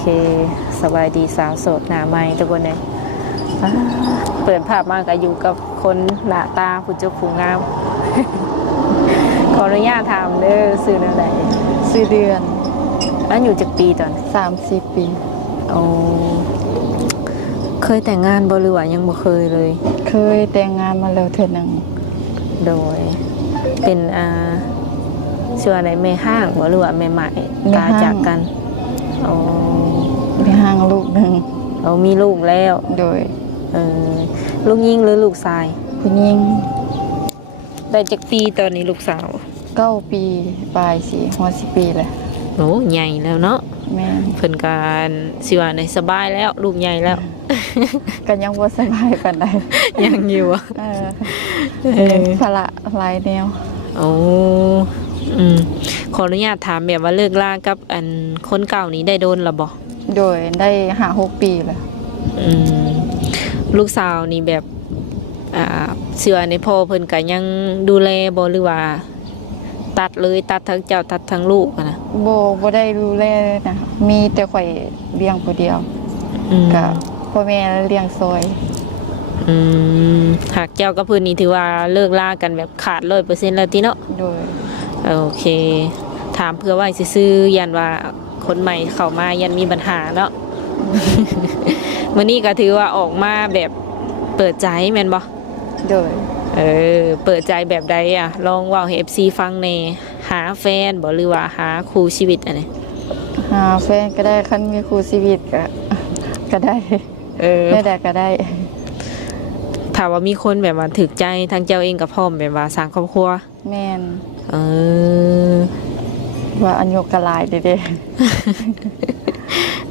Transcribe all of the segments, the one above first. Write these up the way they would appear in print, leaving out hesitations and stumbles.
เคสบายดีสาวโสดหน้าใหม่ทุกคนเลยเปิดภาพมากก็อยู่กับคนหน้าตาผู้เจ้าผู้งาม ขออนุญาตถามเด้อซื้อแนวไหน ซื้อเดือน แล้วอยู่จากปีตอน 30 ปี โอ้เคยแต่งงานบ่หรือว่ายังบ่เคยเลย เคยแต่งงานมาแล้วเทื่อหนึง โดยเป็นชื่ออะไรแม่ห้างบ่หรือว่าแม่ใหม่ตาจากกันโอ้ มีห้างลูกหนึง เรามีลูกแล้ว โดย ลูกยิงหรือลูกชาย ผู้หญิง ได้จากปีตอนนี้ลูกสาว 9 ปีปลายสิหัว10 ปีแหละ โอ้ใหญ่แล้วเนาะ แม่น เพิ่นการสิว่าในสบายแล้วลูกใหญ่แล้ว ก็ยังบ่สบายปานใด ยังอยู่อะ ภาระหลายแนว โอ้ขออนุญาตถามแบบว่าเลิกลากับอันคนเก่านี้ได้โดนหรือบ่ โดยได้5-6 ปีแล้ว ลูกสาวนี่แบบเชื่อในพ่อเพิ่นก็ยังดูแลบ่หรือว่า ตัดเลยตัดทั้งเจ้าตัดทั้งลูกอะนะ บ่ได้ดูแลนะมีแต่ข่อยเลี้ยงผู้เดียวก็พ่อแม่เลี้ยงซอย หากเจ้ากับเพิ่นนี่ถือว่าเลิกลากันแบบขาด 100% แล้วติเนาะ โดย โอเคถามเพื่อไว้ซื่อๆยันว่าคนใหม่เข้ามายันมีปัญหาเนาะ มื้อนี้ก็ถือว่าออกมาแบบเปิดใจแม่นบ่ โดย เปิดใจแบบใดอ่ะลองเว้าให้ FC ฟังแหน่หาแฟนบ่หรือว่าหาคู่ชีวิตอันนี้ หาแฟนก็ได้คันมีคู่ชีวิตก็ได้ได้ก็ได้ ถ้าว่ามีคนแบบว่าถูกใจทางเจ้าเองก็พร้อมแบบว่าสร้างครอบครัว แม่น เออ ว่าอันยกกะลายเด้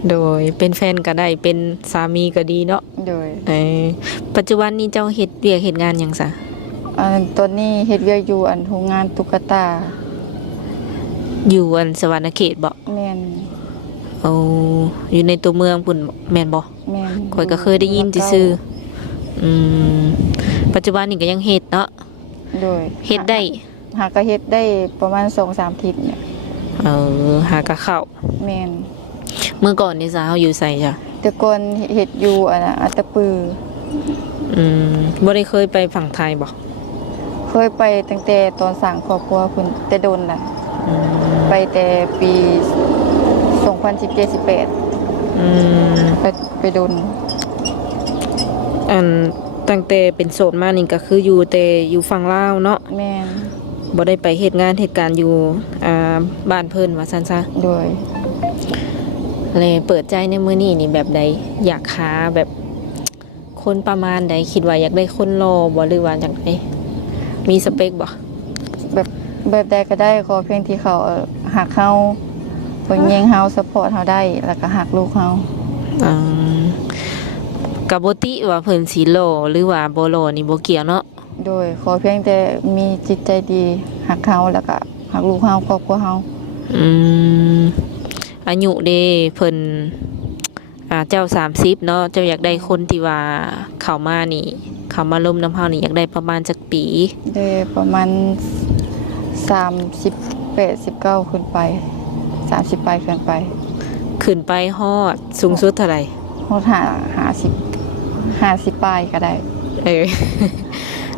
โดยเป็นแฟนก็ได้เป็นสามีก็ดีเนาะ โดย ปัจจุบันนี้เจ้าเฮ็ดเวียกเฮ็ดงานหยังซะ ตอนนี้เฮ็ดเวียกอยู่อันโรงงานตุ๊กตา อยู่อันสวรรณเขตบ่ แม่น เอาอยู่ในตัวเมืองพุ่นแม่นบ่ แม่น ข่อยก็เคยได้ยินซื่อๆปัจจุบันนี้ก็ยังเฮ็ดเนาะ โดย เฮ็ดได้ หาก็เฮ็ดได้ประมาณ 2-3 ทิศเนี่ย หากะเข้า แม่น เมื่อก่อนนี่ซะเฮาอยู่ไสจ้ะ แต่ก่อนเฮ็ดอยู่อัตตปือ บ่ได้เคยไปฝั่งไทยบ่ เคยไปตั้งแต่ตอนสร้างครอบครัวพุ่นแต่โดนน่ะไปแต่ปี2017-18ไปโดน ตั้งแต่เป็นโสดมานี่ก็คืออยู่แต่อยู่ฝั่งลาวเนาะ แม่น บ่ได้ไปเฮ็ดงานเหตุการณ์อยู่บ้านเพิ่นว่าซั่นซะ โดย เลยเปิดใจในมื้อนี้นี่แบบใดอยากหาแบบคนประมาณใดคิดว่าอยากได้คนรอบ่หรือว่าจังไดมีสเปคบ่ แบบใดก็ได้ขอเพียงที่เขาหักเฮาเพิ่นยิงเฮาซัพพอร์ตเฮาได้แล้วก็หักลูกเฮา ก็บ่ติว่าเพิ่นสิหล่อหรือว่าบ่หล่อนี่บ่เกี่ยวเนาะ โดยขอเพียงแต่มีจิตใจดีหักเฮาแล้วก็หักลูกเฮาครอบครัวเฮา อายุเด้เพิ่นเจ้า30เนาะเจ้าอยากได้คนที่ว่าเข้ามานี่เข้ามาร่วมน้ำเฮานี่อยากได้ประมาณจักปี ได้ประมาณ38-19ขึ้นไป30ปลายขึ้นไป ขึ้นไปฮอดสูงสุดเท่าไหร่ ฮอด50ปลายก็ได้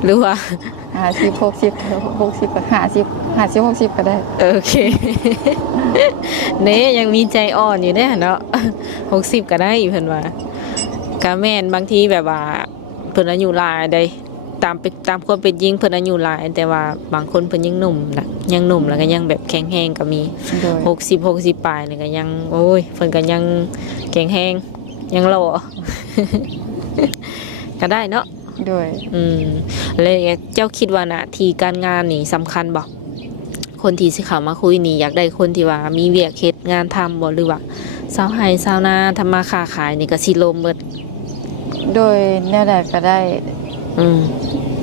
หรือว่า 60ก็50 60ก็ได้ โอเค เน่ยังมีใจอ่อนอยู่เด้เนาะ60ก็ได้เพิ่นว่าก็แม่นบางทีแบบว่าเพิ่นอายุหลายได้ตามความเป็นจริงเพิ่นอายุหลายแต่ว่าบางคนเพิ่นยังหนุ่มนะยังหนุ่มแล้วก็ยังแบบแข็งแรงก็มี โดย 60ปลายนี่ก็ยังโอ้ยเพิ่นก็ยังแข็งแรงยังหล่อ ก็ได้เนาะ โดย เลยเจ้าคิดว่าหน้าที่การงานนี่สำคัญบ่คนที่สิเข้ามาคุยนี่อยากได้คนที่ว่ามีเวียกเฮ็ดงานทำบ่หรือว่าชาวไร่ชาวนาทำมาค้าขายนี่ก็สิลมเบิด โดยแนวใดก็ได้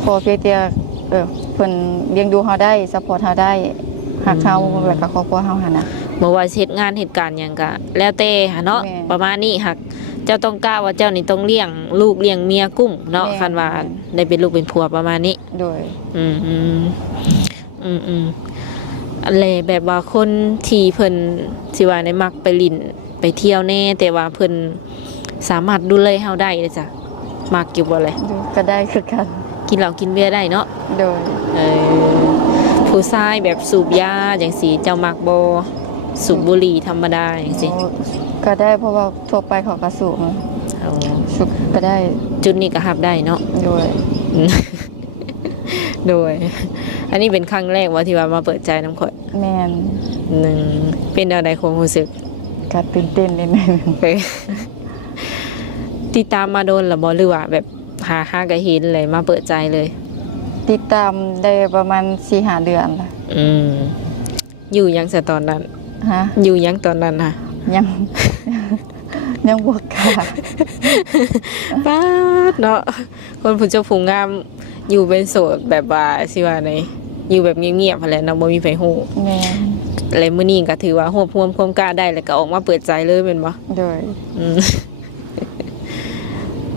ขอเพียงแต่เพิ่นเลี้ยงดูเฮาได้ซัพพอร์ตเฮาได้หักเฮาแล้วก็ครอบครัวเฮาหั่นน่ะ บ่ว่าเฮ็ดงานเหตุการณ์หยังก็แล้วแต่หั้นเนาะ แม่น ประมาณนี้หักเจ้าต้องกล้าว่าเจ้านี่ต้องเลี้ยงลูกเลี้ยงเมียกุ้มเนาะ แม่น คันว่าได้เป็นลูกเป็นผัวประมาณนี้ โดย อะไรแบบว่าคนที่เพิ่นสิว่าในมักไปลิ้น ไปเที่ยวแน่แต่ว่าเพิ่นสามารถดูแลเฮาได้เลยจ้ะมักอยู่บ่เลย ก็ได้คือกัน กินเหล้ากินเบียร์ได้เนาะ โดย ผู้ชายแบบสูบยาจังซี่เจ้ามักบ่สูบบุหรี่ธรรมดาจังซี่ ก็ได้เพราะว่าทั่วไปเขาก็สูบ เอา สูบก็ได้ จุดนี้ก็รับได้เนาะ โดย โดย อันนี้เป็นครั้งแรกว่าที่ว่ามาเปิดใจน้ำข่อย แม่น หนึ่งเป็นอะไรความรู้สึก ก็ตื่นเต้นนิดนึง ติดตามมาโดนหรือบ่หรือว่าแบบหากะเห็นเลยมาเปิดใจเลย ติดตามได้ประมาณ 4-5 เดือนละ อยู่ยังแต่ตอนนั้น ฮะ อยู่ยังตอนนั้นฮะ ยัง ยังบวกกล้า ป้าดเนาะคนผู้เจ้าผู้งามอยู่เป็นโสดแบบว่าสิว่าไดอยู่แบบเงียบๆหั่นแหละเนาะบ่มีไผฮู้ แม่น แล้วมื้อนี้ก็ถือว่าควบรวมความกล้าได้แล้วก็ออกมาเปิดใจเลยแม่นบ่ โดย อืม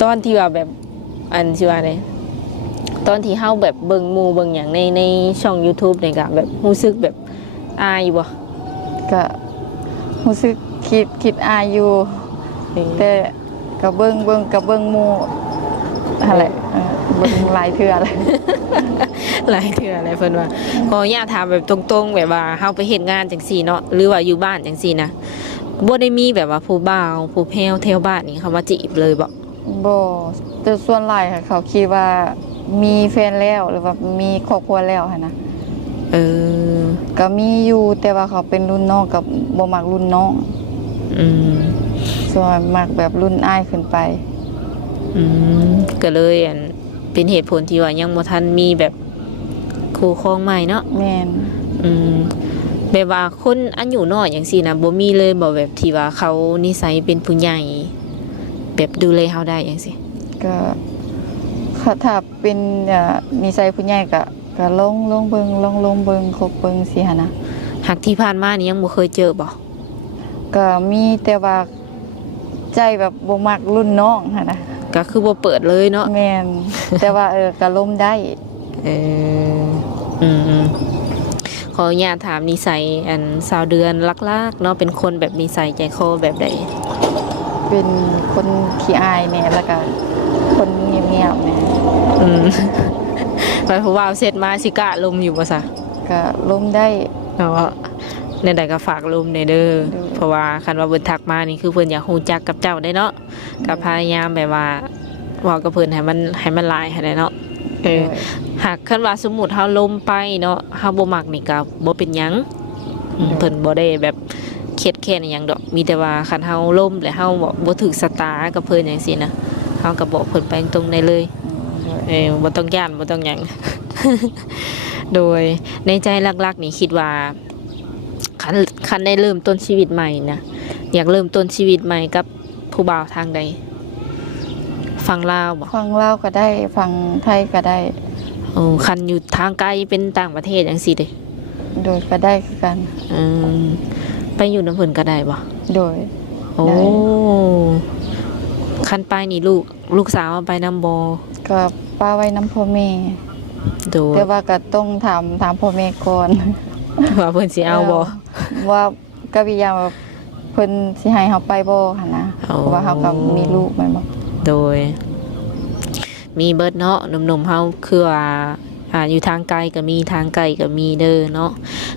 ตอนที่ว่าแบบอันสิว่าไดตอนที่เฮาแบบเบิ่งหมู่เบิ่งหยังในช่อง YouTube นี่ก็แบบรู้สึกแบบอายบ่ ก็รู้สึกคิดอายอยู่ แต่ก็เบิ่งหมู่อะไรเบิ่งหลายเทื่อเลย หลายเทื่ออะไรเพิ่นว่าขออนุญาตถามแบบตรงๆแบบว่าเฮาไปเฮ็ดงานจังซี่เนาะหรือว่าอยู่บ้านจังซี่นะบ่ได้มีแบบว่าผู้บ่าวผู้แพ้วแถวบ้านนี่เขามาจีบเลยบ่ บ่แต่ส่วนหลายค่ะเขาคิดว่ามีแฟนแล้วหรือว่ามีครอบครัวแล้วหั่นนะ เออ ก็มีอยู่แต่ว่าเขาเป็นรุ่นน้องกับบ่มักรุ่นน้อง อืม ส่วนมักแบบรุ่นอ้ายขึ้นไป อืมก็เลยอันเป็นเหตุผลที่ว่ายังบ่ทันมีแบบคู่ครองใหม่เนาะ แม่น อืมแบบว่าคนอายุน้อยจังซี่นะบ่มีเลยบ่แบบที่ว่าเขานิสัยเป็นผู้ใหญ่แบบดูแลเฮาได้จังซี่ ก็ถ้าเป็นนิสัยผู้ใหญ่ก็ลองเบิ่งคบเบิ่งสิหั่นนะ หักที่ผ่านมานี่ยังบ่เคยเจอบ่ ก็มีแต่ว่าใจแบบบ่มักรุ่นน้องหั่นนะ ก็คือบ่เปิดเลยเนาะ แม่น แต่ว่าก็ล้มได้ เอออืมขออนุญาตถามนิสัยอันสาวเดือนลักๆเนาะเป็นคนแบบนิสัยใจคอแบบใด เป็นคนขี้อายแหน่แล้วก็คนเงียบๆแหน่ อืม ไปผู้ว่าเสร็จมาสิกะลมอยู่บ่ซะ ก็ล้มได้ เนาะในใดก็ฝากลมในเด้อ เด้อ เพราะว่าคันว่าเพิ่นทักมานี่คือเพิ่นอยากฮู้จักกับเจ้าได้เนาะก็พยายามแบบว่าเว้ากับเพิ่นให้มันหลายให้ได้เนาะเออ หากคันว่าสมมุติเฮาล้มไปเนาะเฮาบ่มักนี่ก็บ่เป็นหยังเพิ่นบ่ได้แบบเครียดแค้นอิหยังดอกมีแต่ว่าคันเฮาล้มแล้วเฮาบ่ถูกสตากับเพิ่นจังซี่นะเฮาก็บอกเพิ่นไปตรงๆได้เลยบ่ต้องย้านบ่ต้องหยัง โดยในใจลักๆนี่คิดว่าคันได้เริ่มต้นชีวิตใหม่นะอยากเริ่มต้นชีวิตใหม่กับผู้บ่าวทางใดฟังลาวบ่ ฟังลาวก็ได้ฟังไทยก็ได้ โอ้คันอยู่ทางไกลเป็นต่างประเทศจังซี่เด้ โดยก็ได้คือกัน อืมไปอยู่น้ำเพิ่นก็ได้บ่ โดย โอ้คันไปนี่ลูกสาวเอาไปนำบ่ ก็ป้าไว้น้ำพ่อแม่ โดย แต่ว่าก็ต้องถามพ่อแม่ก่อน ว่าเพิ่นสิเอาบ่ ว่าก็พยายามว่าเพิ่นสิให้เฮาไปบ่หั่นนะ อ๋อ เพราะว่าเฮาก็มีลูกแม่นบ่ โดย มีเบิดเนาะหนุ่มๆเฮาคือว่าอยู่ทางไกลก็มีทางไกลก็มีเด้อเนาะ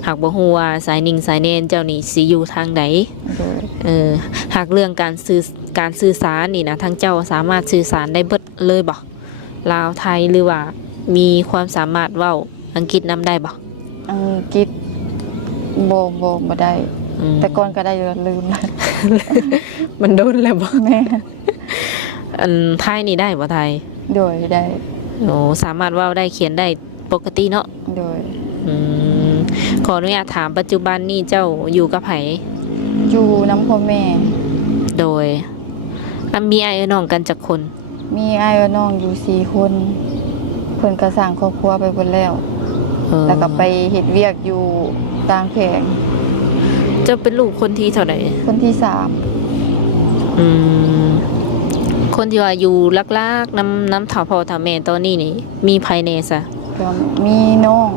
หากบ่ฮู้ว่าสายนิ่งสายแน่นเจ้านี่สิอยู่ทางใด โดย หากเรื่องการสื่อสารนี่นะทั้งเจ้าสามารถสื่อสารได้เบิดเลยบ่ลาวไทยหรือว่ามีความสามารถเว้าอังกฤษนำได้บ่ อังกฤษบ่ได้ อืม แต่ก่อนก็ได้อยู่ลืม มันโดนแล้วบ่ แม่ อันไทยนี่ได้บ่ไทย โดยได้ โอ้สามารถเว้าได้เขียนได้ปกติเนาะ โดย อืมขออนุญาตถามปัจจุบันนี่เจ้าอยู่กับไผ อยู่น้ำพ่อแม่ โดยมีอ้ายน้องกันจักคน มีอ้ายกับน้องอยู่4คนเพิ่นก็สร้างครอบครัวไปเบิดแล้ว แล้วก็ไปเฮ็ดเวียกอยู่ต่างแขวง เจ้าเป็นลูกคนที่เท่าไหร่ คนที่ อืมคนที่ว่าอยู่ลักๆน้ำเฒ่าพ่อเฒ่าแม่ตอนนี้นี่ มีภายในซะ 3ก็มีน้อง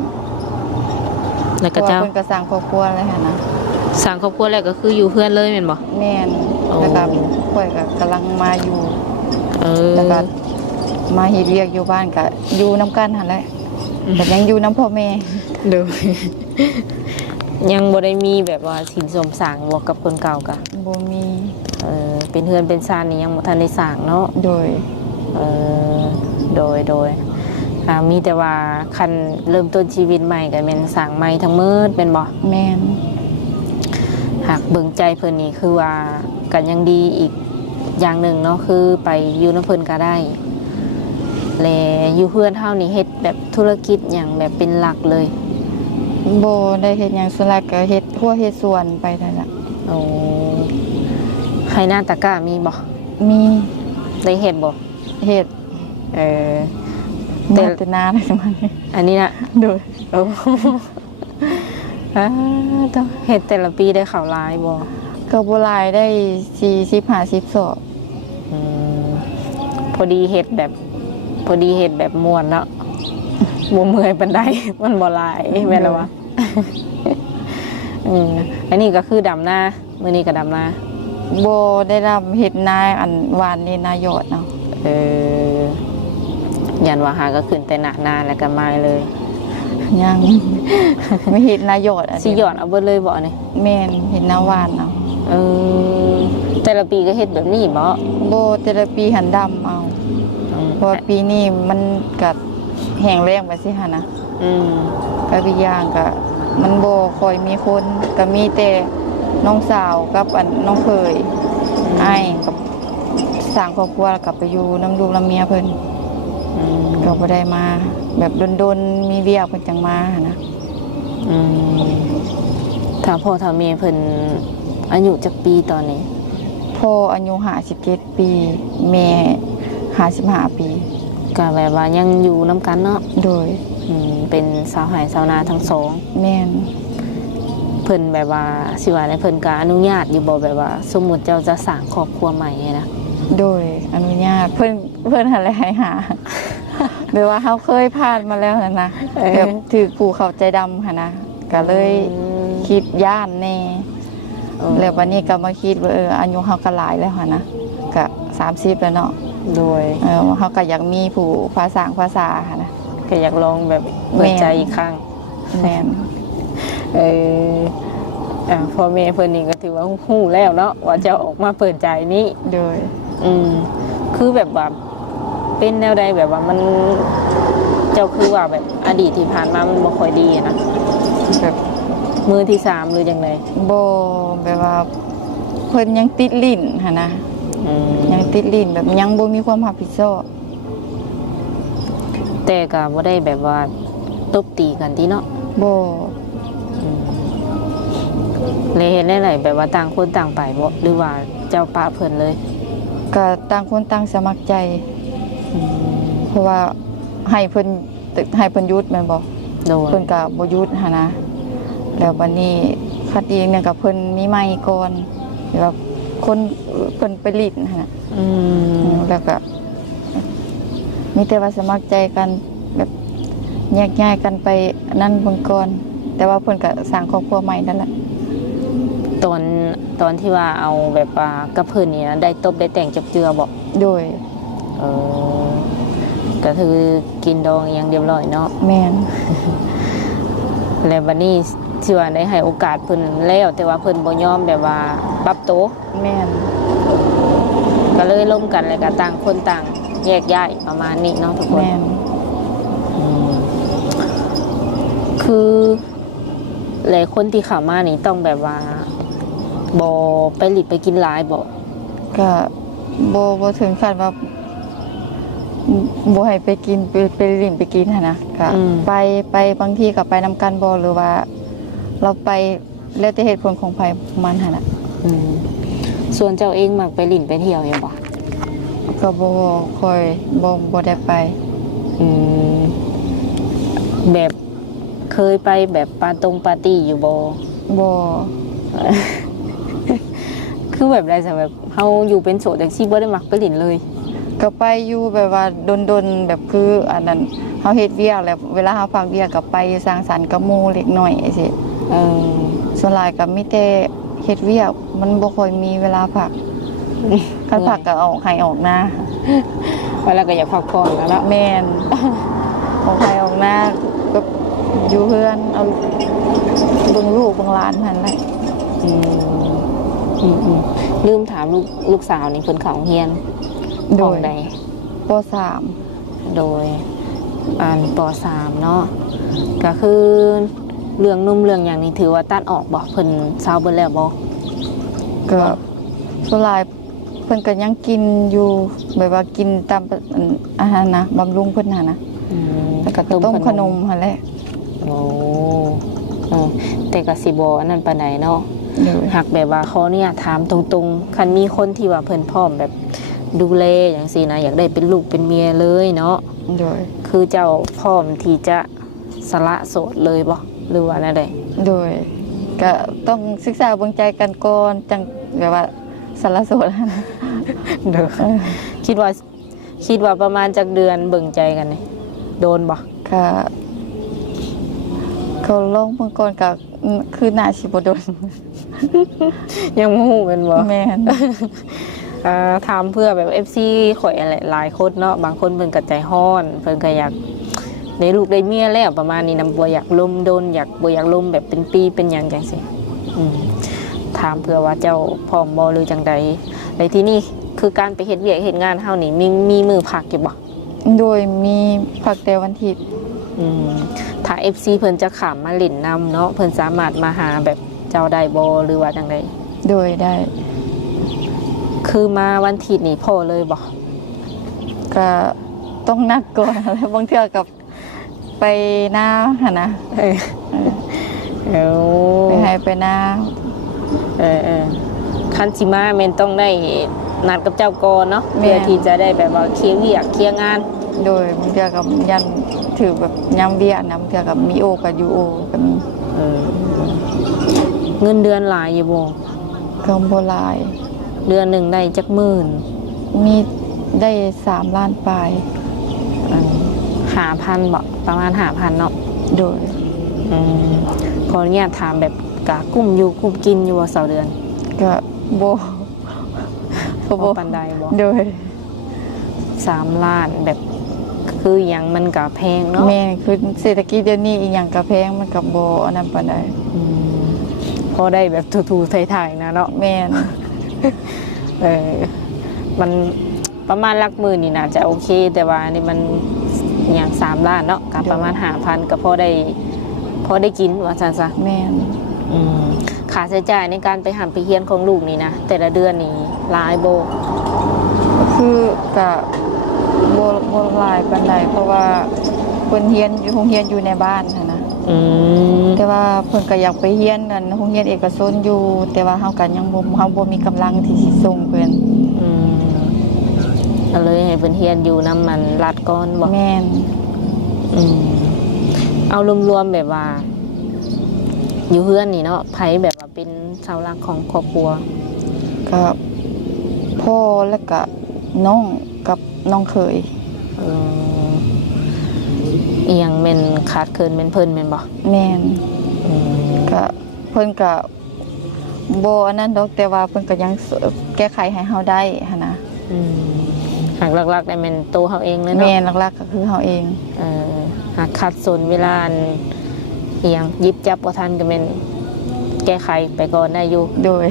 แล้วก็ แต่ว่า เจ้า เพิ่นก็สร้างครอบครัวแล้วหั่นนะ สร้างครอบครัวแล้วก็คืออยู่เพื่อนเลยแม่นบ่ แม่น โอ้ แล้วก็ข่อยก็กำลังมาอยู่ เออ แล้วก็มาเฮ็ดเวียกอยู่บ้านก็อยู่นํกันหั่นแหละแต่ยังอยู่นํพ่อแม่ ดู ยังบ่ได้มีแบบว่าสินสมสร้างบ่กับคนเก่ากะ บ่มี เป็นเฮือนเป็นซานนี่ยังบ่ทันได้สร้างเนาะ โดย เออโดยมีแต่ว่าคันเริ่มต้นชีวิตใหม่ก็แม่นสร้างใหม่ทั้งหมดแม่นบ่ แม่น หากเบิ่งใจเพิ่นนี่คือว่ากันยังดีอีกอย่างหนึ่งเนาะคือไปอยู่นำเพิ่นก็ได้และอยู่เพื่อนเฮานี่เฮ็ดแบบธุรกิจหยังแบบเป็นหลักเลย บ่ได้เฮ็ดหยังส่วนหลายก็เฮ็ดหัวเฮ็ดสวนไปนั่นล่ะ โอ้ไข่หน้าตะกร้ามีบ่ มี ได้เฮ็ดบ่ เฮ็ด เออ มาแต่นานแล้วมัน อันนี้นะ โดย โอ้ต้องเฮ็ดแต่ละปีได้ข่าวร้ายบ่ ก็บ่หลายได้40-50ศอก อืมพอดีเฮ็ดแบบม่วนเนาะบ่เมื่อยปานใด มันบ่หลายแม่นแล้ววะ อันนี้ก็คือดำนามื้อนี้ก็ดำนา บ่ได้รับเฮ็ดนาอันหวานนี่นายอดเนาะ ยันว่าหาก็ขึ้นแต่หน้านาแล้วก็มาเลย ยัง ไม่เฮ็ดนายอดอัน สิ นี้ หยอดเอาเบิดเลยบ่นี่ แม่นเฮ็ดนาหวานเนาะ เออแต่ละปีก็เฮ็ดแบบนี้บ่ บ่แต่ละปีหันดำเอา เพราะว่าปีนี้มันก็แห้งแล้งไปสิหั่นนะ อืม ก็อีกอย่างก็มันบ่ค่อยมีคนก็มีแต่น้องสาวกับอันน้องเคยอ้ายกับสร้างครอบครัวแล้วก็ไปอยู่น้ำลูกน้ำเมียเพิ่น อืม ก็บ่ได้มาแบบดนๆมีเวียกเพิ่นจังมาหั่นนะ อืมถ้าพ่อถ้าแม่เพิ่นอายุจักปีตอนนี้ พ่ออายุ57ปีแม่55ปี ก็แบบว่ายังอยู่นํกันเนาะ โดย เป็นสาวหายสาวนาทั้งสอง แม่น เพิ่นแบบว่าสิว่าในเพิ่นก็อนุญาตอยู่บ่แบบว่า สมมุติเจ้าจะสร้างครอบครัวใหม่ไงนะ โดยอนุญาตเพิ่นหั่นแหละให้หา แบบว่าเขาเคยผ่านมาแล้วหั่นนะแบบถือผู้เข้าใจดำหั่นนะก็เลยคิดย่านแน่แล้ววันนี้ก็มาคิดว่าอายุเฮาก็หลายแล้วหั่นนะก็30แล้วเนาะ โดย เฮาก็อยากมีผู้ภาษาภาษาหั่นนะ ก็อยากลองแบบเปิดใจอีกครั้ง แม่น เออพ่อแม่เพิ่นนี่ก็ถือว่าฮู้แล้วเนาะว่าจะออกมาเปิดใจนี้ โดย คือแบบว่าเป็นแนวใดแบบว่ามันเจ้าคือว่าแบบอดีตที่ผ่านมามันบ่ค่อยดีอะนะ แบบ มือที่สามหรือจังได บ่แบบว่าเพิ่นยังติดลิ้นหั่นนะยังติดลิ้นแบบยังบ่มีความรับผิดชอบ แต่ก็บ่ได้แบบว่าตบตีกันที่เนาะ บ่ เลยเห็นได้หลายแบบว่าต่างคนต่างไปบ่หรือว่าเจ้าป้าเพิ่นเลย ก็ต่างคนต่างสมัครใจ เพราะว่าให้เพิ่นหยุดแม่นบ่ โดย เพิ่นก็บ่หยุดหันนะแล้ววันนี้คัดอีกหนึงก็เพิ่นมีไม้ก่อนแบบคนเพิ่นไปลิ้นหั่นน่ะแล้วก็มีแต่ว่าสมัครใจกันแบบแยกย้ายกันไปนั่นเบิ่งก่อนแต่ว่าเพิ่นก็สร้างครอบครัวใหม่นั่นแหละ ตอนที่ว่าเอาแบบว่ากับเพิ่นนี่นะได้ตบได้แต่งจับเจือบ่ โดย เออก็คือกินดองอย่างเรียบร้อยเนาะ แม่น แล้วบัดนี้สิว่าได้ให้โอกาสเพิ่นแล้วแต่ว่าเพิ่นบ่ยอมแบบว่าปรับโตว แม่น ก็เลยล้มกันแล้วก็ต่างคนต่างแยกย้ายประมาณนี้เนาะทุกคน แม่น คือหลายคนที่เข้ามานี่ต้องแบบว่าบ่ไปหลิไปกินหลายบ่ ก็บ่ถึงขั้นว่าบ่ให้ไปกินไปลิ้นไปกินหั่นนะก็ไปบางทีก็ไปนำกันบ่หรือว่า เราไปแล้วแต่เหตุผลของไผมันหั่นน่ะ ส่วนเจ้าเองมักไปหลินไปเที่ยวอยู่บ่ ก็บ่ค่อยบ่ได้ไป แบบเคยไปแบบปาร์ตี้อยู่บ่ บ่ คือแบบไรซะแบบเฮาอยู่เป็นโสดจังซี่บ่ได้มักไปหลินเลย ก็ไปอยู่แบบว่าดนๆแบบคืออันนั้นเฮาเฮ็ดเวียกแล้วเวลาเฮาพักเวียกก็ไปสร้างสรรค์กับหมู่เล็กน้อยจังซี่ เออ ส่วนหลายก็มีแต่เฮ็ดเวียกมันบ่ค่อยมีเวลาพักคันพักก็เอาให้ออกหน้า เวลาก็อยากพักผ่อนแล้วเนาะ แม่นออกให้ออกหน้าก็อยู่เพื่อนเอาเบิ่งลูกเบิ่งหลานหั่นแหละ อืมลืมถามลูกสาวนี่เพิ่นเข้าโรงเรียน โด ของ ย ใด ป โดยอ่านป .3 เนาะก็คือเรื่องนุ่มเรื่องอย่างนี้ถือว่าตัดออกบ่เพิ่นเซาเบิดแล้วบ่ .3 ก็ส่วนหลายเพิ่นก็ยังกินอยู่แบบว่ากินตามอาหารนะบำรุงเพิ่นน่ะนะ อืม แล้วก็ต้มขนมหั่นแหละ โอ้แต่ก็สิบ่อันนั้นปานใดเนาะ โดย หากแบบว่าเขาเนี่ยถามตรงๆคันมีคนที่ว่าเพิ่นพร้อมแบบดูแลอย่างซี่นะอยากได้เป็นลูกเป็นเมียเลยเนาะ โดย คือเจ้าพร้อมที่จะสละโสดเลยบ่หรือว่าแนวใด โดยก็ต้องศึกษาเบิ่งใจกันก่อนจังแบบว่าสารโสดนะ เด้อคิดว่าประมาณจักเดือนเบิ่งใจกันนี่โดนบ่ ก็เขาลงเมื่อก่อนก็คือหน้าสิบ่โดน ยังบ่ฮู้เป็นบ่ แม่น ถามเพื่อแบบ FC ข่อยอะไรหลายคนเนาะบางคนเพิ่นก็ใจร้อนเพิ่นก็อยากได้ลูกได้เมียแล้วประมาณนี้นำบ่อยากลมโดนบ่อยากลมแบบเป็นปีเป็นหยังจังซี่ถามเพื่อว่าเจ้าพร้อมบ่หรือจังใดในที่นี่คือการไปเฮ็ดเวียกเฮ็ดงานเฮานี่มีมือพักอยู่บ่ โดยมีพักแต่วันอาทิตย์ ถ้า FC เพิ่นจะขามมาเล่นนำเนาะเพิ่นสามารถมาหาแบบเจ้าได้บ่หรือว่าจังใด โดยได้ คือมาวันอาทิตย์นี่พอเลยบ่ ก็ต้องนัดก่อน แล้วบางเทื่อกับไปหน้าหั่นนะ เออเออ ไปให้ไปหน้า คันสิมาแม่นต้องได้นัดกับเจ้าก่อนเนาะเพื่อที่จะได้แบบว่าเคลียร์เวียกเคลียร์งาน โดยบางเทื่อกับยันถือแบบยามเบียนะบางเทื่อกับมีโอกับยูโอก็มี เงินเดือนหลายอยู่บ่ ก็บ่หลาย เดือนหนึ่งได้จักหมื่น มีได้3 ล้านปลาย 5,000บ่ประมาณ 5,000เนาะ โดย ขออนุญาตถามแบบกะกุ้มอยู่กุ้มกินอยู่ว่าเสาเดือน ก็บ่ บ่ปานใดบ่ โดย 3 ล้านแบบคือหยังมันก็แพงเนาะ แม่นคือเศรษฐกิจเดี๋ยวนี้อีหยังก็แพงมันก็บ่อันนั้นปานใด พอได้แบบทูๆไทยๆนะเนาะ แม่น มันประมาณหลักหมื่นนี่น่าจะโอเค แต่ว่านี่มันอย่าง3 ล้านเนาะกับประมาณ 5,000ก็พอได้กินว่าซั่นซะ แม่น ค่าใช้จ่ายในการไปหาไปเรียนของลูกนี่นะแต่ละเดือนนี่หลายโบ คือก็บ่หลายปานใดเพราะว่าเพิ่นเรียนอยู่โรงเรียนอยู่ในบ้านหันนะ แต่ว่าเพิ่นก็อยากไปเรียนนั่นโรงเรียนเอกชนอยู่ แต่ว่าเฮาก็ยังบ่มีกำลังที่สิส่งเพิ่น ก็เลยให้เพิ่นเรียนอยู่นำมันรัดก่อนบ่ แม่น เอารวมๆแบบว่า อยู่เฮือนนี่เนาะไผแบบว่าเป็นเสาหลักของครอบครัว ก็พ่อแล้วก็น้องกับน้องเขย อีหยังแม่นขาดเคินแม่นเพิ่นแม่นบ่ แม่นก็เพิ่นก็บ่อันนั้นดอกแต่ว่าเพิ่นก็ยังแก้ไขให้เฮาได้หั่นนะ หากหลักๆได้แม่นโตเฮาเองเลยเนาะ แม่นหลักๆก็คือเฮาเอง หากขาดสนเวลาอันอีหยังหยิบจับบ่ทันก็แม่นแก้ไขไปก่อนได้อยู่ โดย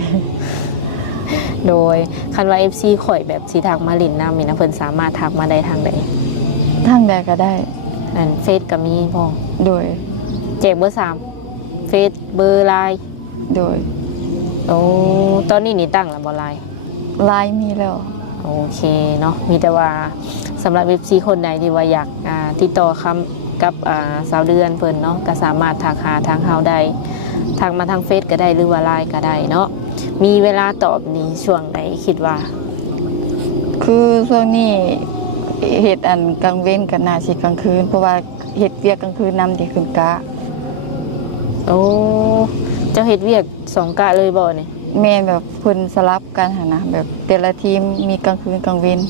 โดยคันว่า FC ข่อยแบบสิทักมาเล่นนำนี่นะเพิ่นสามารถทักมาได้ทางใด ทางใดก็ได้ อันเฟซก็มีพ่อ โดย แจกเบอร์3เฟซเบอร์ไลน์ โดย โอ้ตอนนี้นี่ตั้งแล้วบ่ไลน์ ไลน์มีแล้ว โอเคเนาะมีแต่ว่าสำหรับ FC คนใดที่ว่าอยากติดต่อคำกับสาวเดือนเพิ่นเนาะก็สามารถทักหาทางเฮาได้ทักมาทางเฟซก็ได้หรือว่าไลน์ก็ได้เนาะมีเวลาตอบนี่ช่วงไหนคิดว่า คือช่วงนี้เฮ็ดอันกลางเว้นกับน่าสิกลางคืนเพราะว่าเฮ็ดเวียกกลางคืนนำที่ขึ้นกะ โอ้เจ้าเฮ็ดเวียก2 กะเลยบ่นี่ แม่นแบบเพิ่นสลับกันหั่นนะแบบแต่ละทีมมีกลางคืนกลางเว้น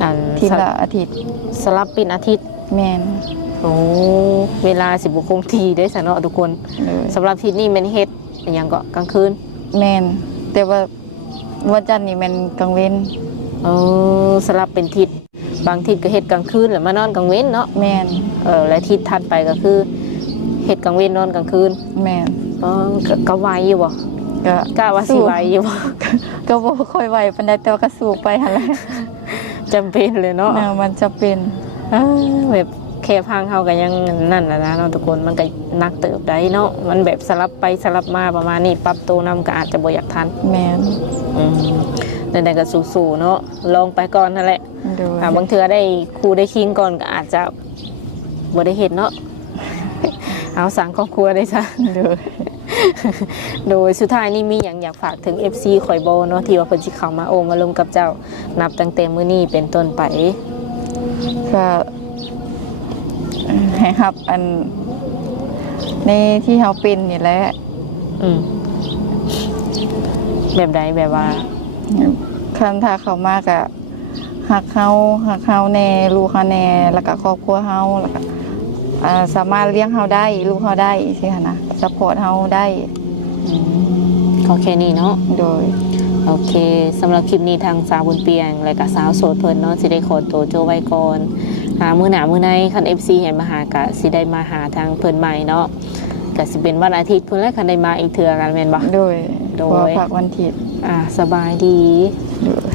อัน ทีมละอาทิตย์ สลับเป็นอาทิตย์ แม่น โอ้เวลาสิบ่คงที่ได้ซะเนาะทุกคน โดย สำหรับทิศนี้แม่นเฮ็ดอหยังก็กลางคืน แม่นแต่ว่าวันจันทร์นี่แม่นกลางเว้น สลับเป็นทิศบางทิศก็เฮ็ดกลางคืนแล้วมานอนกลางเว้นเนาะ แม่น และทิศถัดไปก็คือเฮ็ดกลางเว้นนอนกลางคืน แม่น ก็ไหวอยู่บ่ ก็ กล้าว่าสิไหวอยู่บ่ ก็บ่ค่อยไหวปานใดแต่ว่าก็สู้ไปหั่นแหละ จำเป็นเลยเนาะ มันจะเป็น แบบแค่พังเฮาก็ยังนั่นน่ะนะเนาะทุกคนมันก็นักเติบได้เนาะมันแบบสลับไปสลับมาประมาณนี้ปรับตัวนำก็อาจจะบ่อยากทัน แม่น แต่ก็สู้ๆเนาะลองไปก่อนนั่นแหละ โดย บางเทื่อได้ครูได้คิงก่อนก็อาจจะบ่ได้เห็นเนาะ เอาสั่งครอบครัวได้ซะ โดย โดยสุดท้ายนี่มีอย่างอยากฝากถึง FC ข่อยโบเนาะที่ว่าเพิ่นสิเข้ามาโอมาลงกับเจ้านับตั้งแต่มื้อนี้เป็นต้นไป ก็ให้ครับอันในที่เฮาเป็นนี่แหละ อืมแบบใดแบบว่า คันถ้าเขามากอะหักเฮาแน่ลูกเฮาแน่แล้วก็ครอบครัวเฮาแล้วก็สามารถเลี้ยงเฮาได้ลูกเฮาได้สิค่ะนะซัพพอร์ตเฮาได้ เขาแค่นี้เนาะ โดย โอเคสำหรับคลิปนี้ทางสาวบุญเปียงและก็สาวโสดเพิ่นเนาะสิได้ขอตัวโจไว้ก่อนหามื้อหน้ามื้อในคัน FC ให้มาหากะสิได้มาหาทางเพิ่นใหม่เนาะก็สิเป็นวันอาทิตย์พุ่นแล้วคันได้มาอีกเทื่อกันแม่นบ่ โดย โดย พอพักวันอาทิตย์ สบายดี โดย